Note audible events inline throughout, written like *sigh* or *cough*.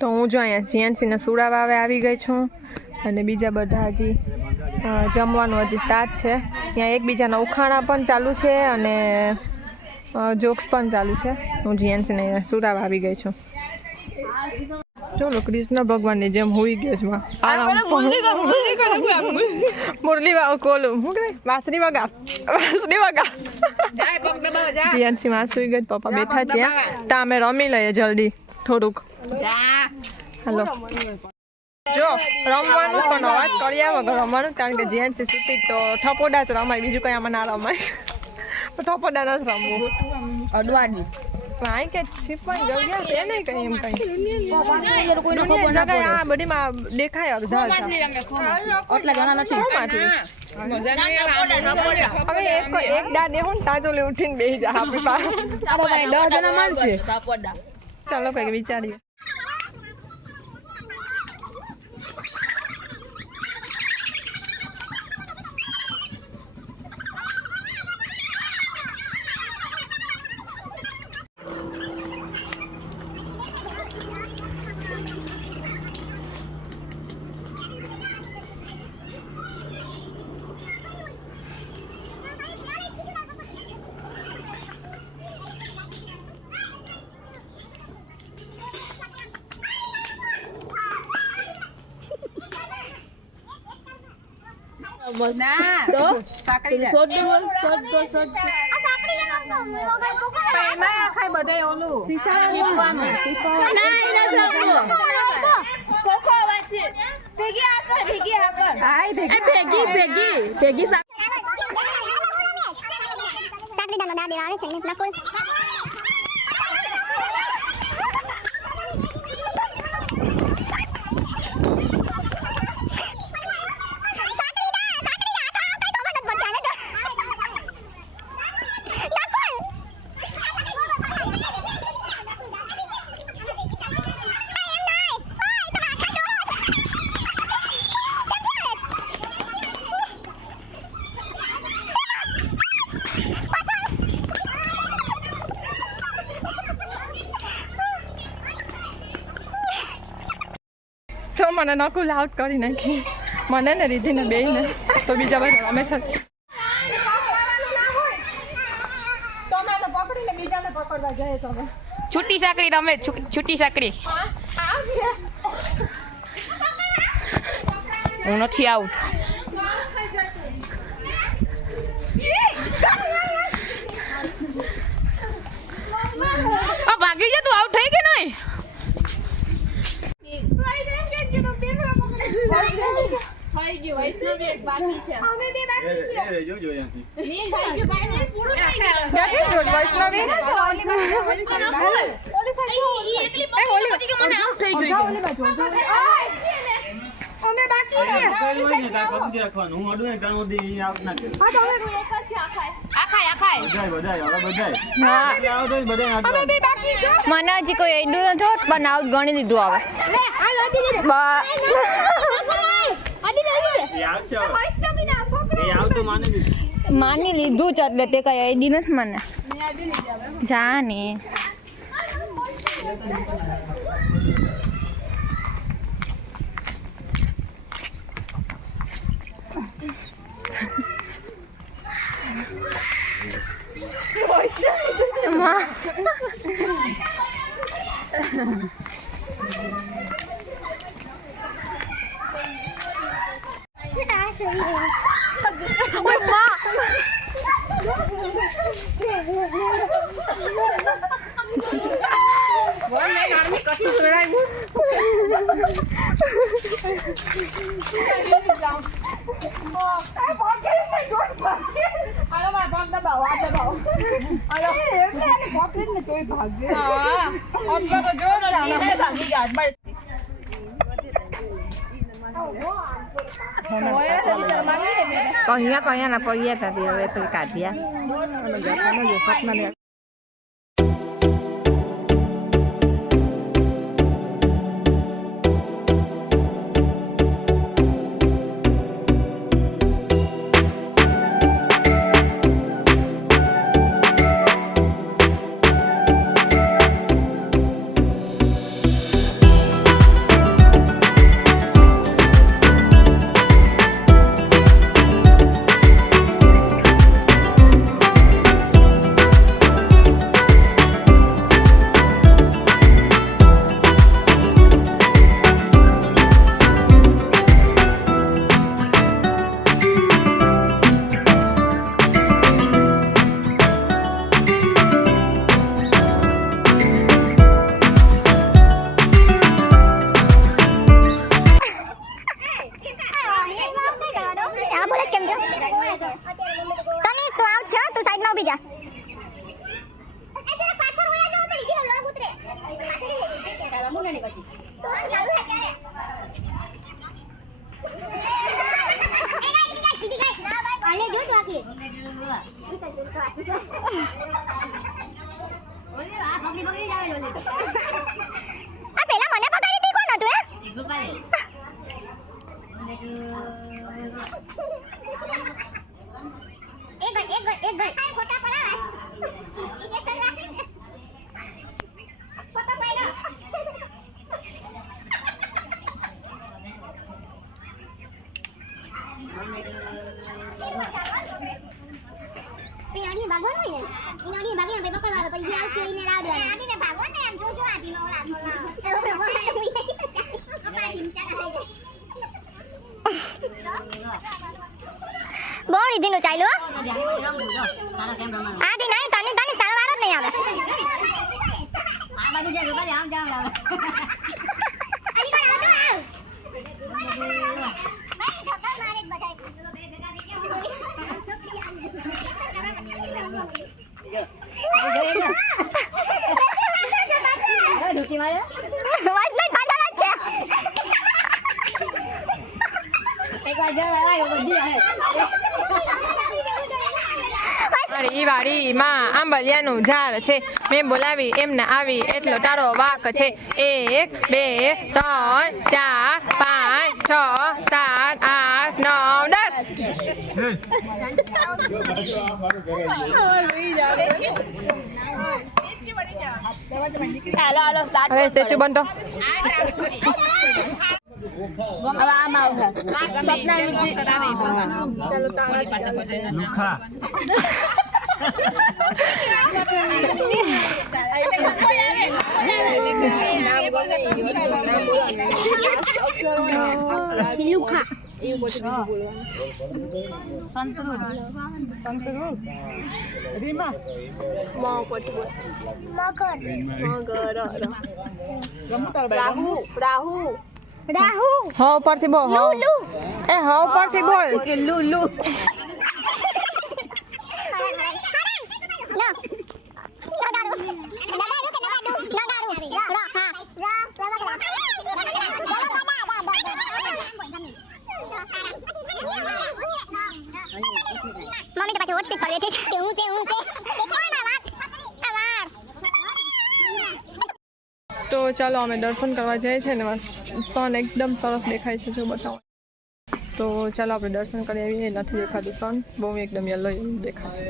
તો હું જો અહીંયા જીએનસીના સુડાવા આવે આવી ગઈ છું અને બીજા બધા હજી જમવાનું હજી સ્ટાર્ટ છે. ત્યાં એકબીજાના ઉખાણા પણ ચાલુ છે અને જોક્સ પણ ચાલુ છે. હું જીએનસીને અહીંયા સુડાવા આવી ગઈ છું. ચલો કૃષ્ણ ભગવાનની જેમ હોઈ ગયો છે. મુરલી કોલું? હું કે વાસરી વગા. વાસરી વગા. જીએનસીમાં સુઈ ગઈ પપ્પા બેઠા છે. તા અમે રમી લઈએ જલ્દી. થોડુંક. હાલો જો રમવાનું પણ અવાજ કર્યા વગર રમવાનું કારણ કે જીએનસી સુતી તો ઠપોડા જ રમાય બીજું કંઈ આમાં ના રમાય. ઠપોડા નથી રમવું. અડવાડી ભાઈ કે છીપવાની જગ્યા છે નહીં કઈ એમ કઈ. આ બધીમાં દેખાય અડધા અડધા. જણા નથી. હવે એક એક દાદ એવું તાજો લે ઉઠીને બેસી જા આપણી પાસે. દસ જણા માનશે ચાલો કંઈક વિચારીએ ના તો સાકડી શોધ દો બોલ શોધ દો શોધ દો એમાં ખાય બધે ઓલું સીસા ચીપવાનું ના એના શોધ ભેગી ભેગી ભેગી ભેગી ભેગી ભેગી સાકડી દાનો ના દેવા આવે છે ને નકુલ તો મને નકુલ આઉટ કરી નાખી. મને ને રીધિને બે ને તો બીજા બધા રમે છે. તમે તો પકડીને બીજાને પકડવા છૂટી સાંકડી રમે છૂટી સાંકડી હું નથી આઉટ આ ભાગી જા તું આઉટ થઈ કે નહીં ક્યાંથી જોઈ વૈષ્ણવી રાખવાનું હું અડું ને ત્યાં સુધી આઉટ ના કરું આખાય આખાય બધાય બધાય હવે બધાય આવો. તો બધાય આટલા મને હજી કોઈ એડું નથી હોત પણ આવ ગણી લીધું આવે માને જ માની લીધું જ એટલે તે કઈ આઈડી નથી મને. જા ને કહિયા કહિયા ના પડ્યા હતા હવે તો કાઢ્યા જો તો આખી. આ પેલા મને પકડી હતી કોણ હતું હે? એક ભાઈ એક ભાઈ એક ભાઈ ફોટા પડાવે ઇન્જેક્શન રાખી 上架了。哈哈哈 માં ઝાડ છે. મેં બોલાવી એમને આવી એટલો તારો વાક છે. એક બે ત્રણ ચાર પાંચ છ સાત આઠ નવ દસ. હવે સ્ટેચ્યુ બનતો લુખા. લુખા. મકર રાહુ રાહુ. હ ઉપરથી બોલ. હ લુલુ. એ હ ઉપરથી બોલ. લુલુ મમ્મી તો પાછી વોટ્સએપ પર બેઠી છે કે હું છે હું છે તો ચાલો અમે દર્શન કરવા જઈએ છીએ ને સન એકદમ સરસ દેખાય છે જો બતાવો. તો ચાલો આપણે દર્શન કરી આવીએ. નથી દેખાતું સન બહુ એકદમ યલો દેખાય છે.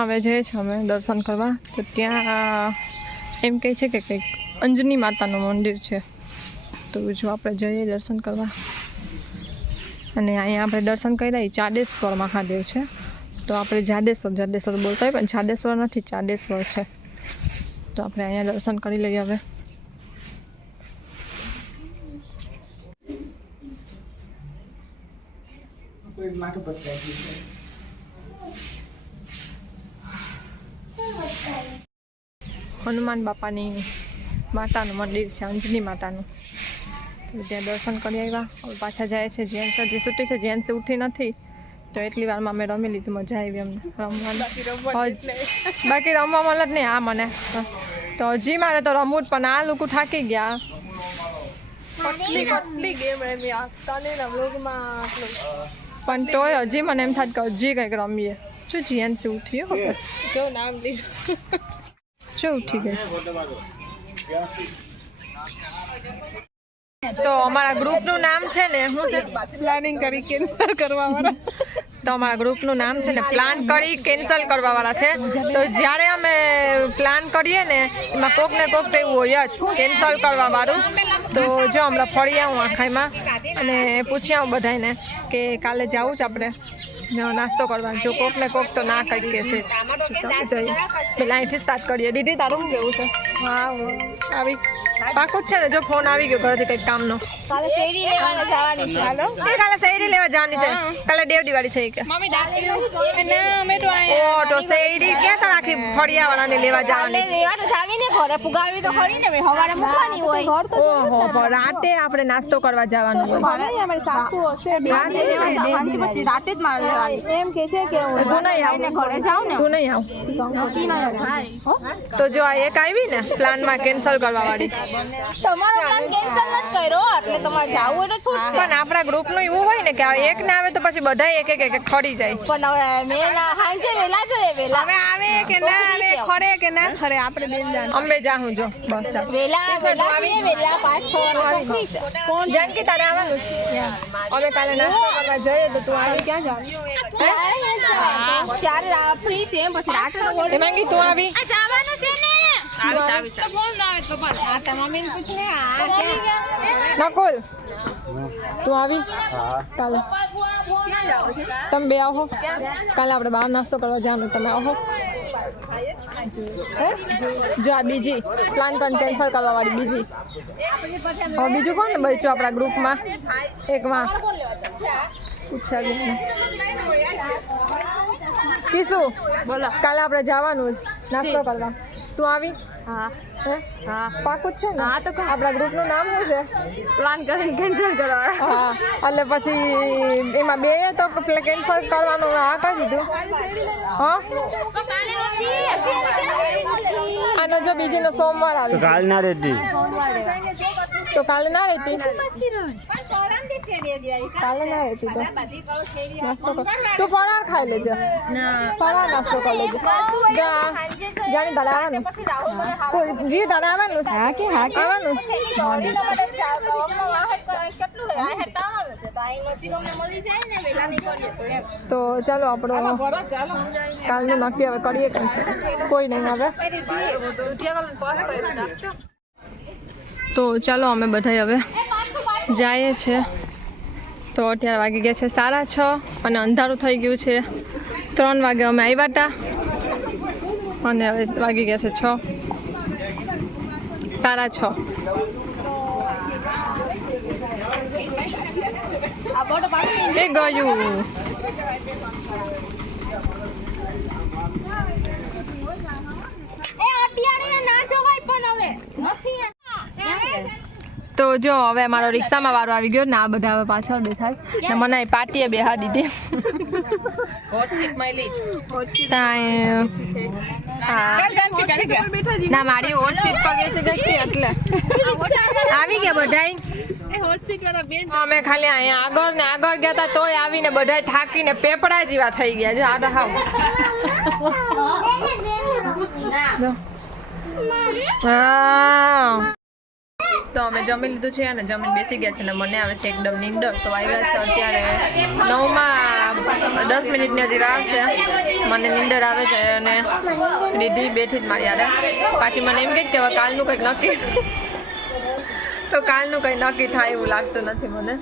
આ હવે જઈએ છીએ અમે દર્શન કરવા. તો ત્યાં એમ કહે છે કે કંઈક અંજની માતાનું મંદિર છે. તો જો આપણે જઈએ દર્શન કરવા. અને અહીંયા આપણે દર્શન કર્યા એ ચાડેશ્વર મહાદેવ છે. તો આપણે જાડેશ્વર જાડેશ્વર બોલતા હોય, પણ જાડેશ્વર નથી, ચાડેશ્વર છે. તો આપણે અહીંયા દર્શન કરી લઈએ હવે. હનુમાન બાપાની માતાનું મંદિર છે અંજની માતાનું. ત્યાં દર્શન કરી આવ્યા. હવે પાછા જાય છે જેન્ટ્સ હજી છૂટી છે જેન્ટ્સ ઉઠી નથી. તો એટલી વારમાં અમે રમી લીધું મજા આવી અમને રમવાની. બાકી રમવા મળે જ નહીં આ મને. તો હજી મારે તો રમવું જ પણ આ લોકો થાકી ગયા. પણ તોય હજી મને એમ થાય કે હજી કંઈક રમીએ. શું જીએનસી ઉઠી હો. જો નામ લીધું. જો ઠીક ગઈ. તો અમારા ગ્રુપનું નામ છે ને, હું પ્લાનિંગ કરી કેન્સલ *laughs* કરવા વાળા. તો અમારા ગ્રુપનું નામ છે ને પ્લાન કરી કેન્સલ કરવાવાળા છે. તો જ્યારે અમે પ્લાન કરીએ ને, એમાં કોક ને કોક તો એવું હોય જ કેન્સલ કરવાવાળું. તો જો હમણાં ફરી આવું આખાઈમાં અને પૂછી આવું બધાને કે કાલે જવું છે આપણે? નાસ્તો કરવા જો કોક ને કોક તો ના કરી કહેશે જ. જઈએ. પેલા અહીંથી સ્ટાર્ટ કરીએ. દીદી, તારું કેવું છે? હા આવી. પાકું જ છે ને જો ફોન આવી ગયો ઘરેથી કંઈક કામનો. કાલે શેરી લેવાને જવાની છે. હાલો? એ કાલે શેરડી લેવા જવાની છે. કાલે દેવ દિવાળી છે કે. મમ્મી દાખલી ના અમે તો ઓ તો શેરડી ક્યાં તા રાખી ફળિયા વાળાને લેવા જવાની જવાની લેવાનું થાવી ને ઘરે. પુગાવી તો ખરી ને મે હવારે મૂકવાની હોય. ઓહો પણ રાતે આપણે નાસ્તો કરવા જવાનું હોય. અમારી સાસુ હશે રાતે લેવાની પછી રાતે જ મારે લેવાની. એમ કે છે કે હું તું નહીં આવ. ઘરે જાઉં ને. તું નહીં આવ. તો જો આ એક આવી ને પ્લાનમાં કેન્સલ કરવા વાળી તમારો પ્લાન કેન્સલ નથી કર્યો. એટલે તમારે જાવું હોય તો છૂટશે. પણ આપણા ગ્રુપનું એવું હોય ને કે એક ના આવે તો પછી બધા એક એક એક ખડી જાય. પણ હવે મેં ના હાંજે વેલા જોઈએ વેલા. હવે આવે કે ના આવે ખરે કે ના ખરે આપણે બેન જાણ. અંબે જાહું જો બસ ચાલ. વેલા વેલા વેલા પાંચ છ વાગે કોણ? જાનકી તારે આવવાનું. છે? અમે કાલે નાસ્તો કરવા જઈએ તો તું આવી ક્યાં જાવ? ત્યારે ફ્રી છે પછી રાતે માંગી તું આવી. જવાનું છે ને? નકુલ તું આવી? હા. કાલે. તમે બે આવો. કાલે આપણે બહાર નાસ્તો કરવા જવાનું તમે આવો. જો આ બીજી પ્લાન પણ કેન્સલ કરવા વાળી બીજી. હવે બીજું કોણ ને બચ્યું આપણા ગ્રુપમાં એકમાં પૂછ્યા. કિસુ બોલો. કાલે આપણે જવાનું જ. નાસ્તો કરવા. તું આવી? હા. હા? પાકું જ છે ને? હા તો આપણા ગ્રુપનું નામ શું છે? પ્લાન કરીને કેન્સલ કરવા હા. એટલે પછી એમાં બે તો કેન્સલ કરવાનું હા કરી દીધું. હા? આનો જો બીજીનો સોમવાર આવે. રેડી. તો કાલે ના રહેતી. કાલે ના રહેતી તો. નાસ્તો કર. તું ફરાર ખાઈ લેજે. ફરાર નાસ્તો કરી લેજે. જા. જાણી તારે આવવાનું. કોઈ- જી તારે આવવાનું છે હા. કે હા કે આવવાનું તો ચાલો આપણો કાલનું નક્કી હવે કરીએ કંઈક કોઈ નહીં હવે. તો ચાલો અમે બધા હવે જઈએ છે. તો અત્યારે વાગી ગયા છે સાડા છ અને અંધારું થઈ ગયું છે. ત્રણ વાગે અમે આવ્યા હતા અને હવે વાગી ગયા છે છ. સાડા છ. ગયું. તો જો હવે મારો રિક્ષામાં વારો આવી ગયો ને આ બધા હવે પાછળ બેઠા ને મને પાટીએ બેહા દીધી ત્યાં ના મારી હોટ સીટ પર બેસી ગઈ એટલે. આવી ગયા બધાય? અમે ખાલી અહીંયા આગળ ને આગળ ગયા હતા તોય આવીને બધા થાકીને પેપડા જેવા થઈ ગયા. જો આ હાવ હા. તો અમે જમી લીધું છે અને જમીન બેસી ગયા છે અને મને આવે છે એકદમ નીંદર. તો આવ્યા છે અત્યારે નવમાં દસ મિનિટની હજી રાહ છે. મને નીંદર આવે છે અને રીધી બેઠી જ મારી યાદ પાછી મને એમ કે હવે કાલનું કંઈક નક્કી તો કાલનું કંઈ નક્કી થાય એવું લાગતું નથી મને.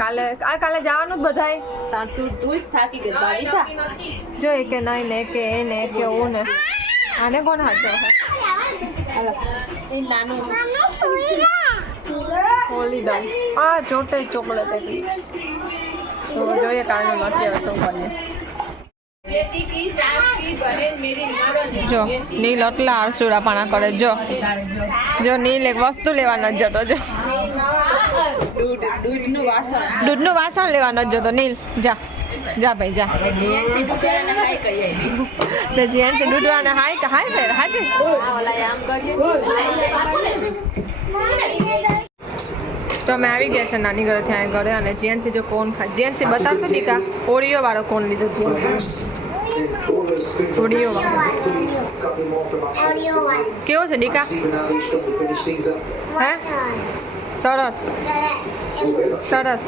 કાલે આ કાલે જવાનું જ બધાય. જો એ કે નહીં ને કે એ ને કે હું ને. આને કોણ હાચો આ ચોટે ચોકલેટ હતી. તો જોઈએ હવે શું કરીએ જો નીલ એટલા આરસુડા પાણા કરે. જો જો નીલ એક વસ્તુ લેવા ન જતો. જો. દૂધનું વાસણ લેવા ન જતો. નીલ જા. જા ભાઈ જા. તો જેન્ટ્સ દૂધવાને હાય તો હાય કરે હાજે તો અમે આવી ગયા છે નાની ઘરે ત્યાં ઘરે અને જેન્સી જો કોણ ખા જેન્સી બતાવતો દીકા. ઓરિયો વાળો કોણ લીધો? જેન્સી ઓરિયો વાળો. કેવો છે દીકા? હે? સરસ. સરસ. સરસ.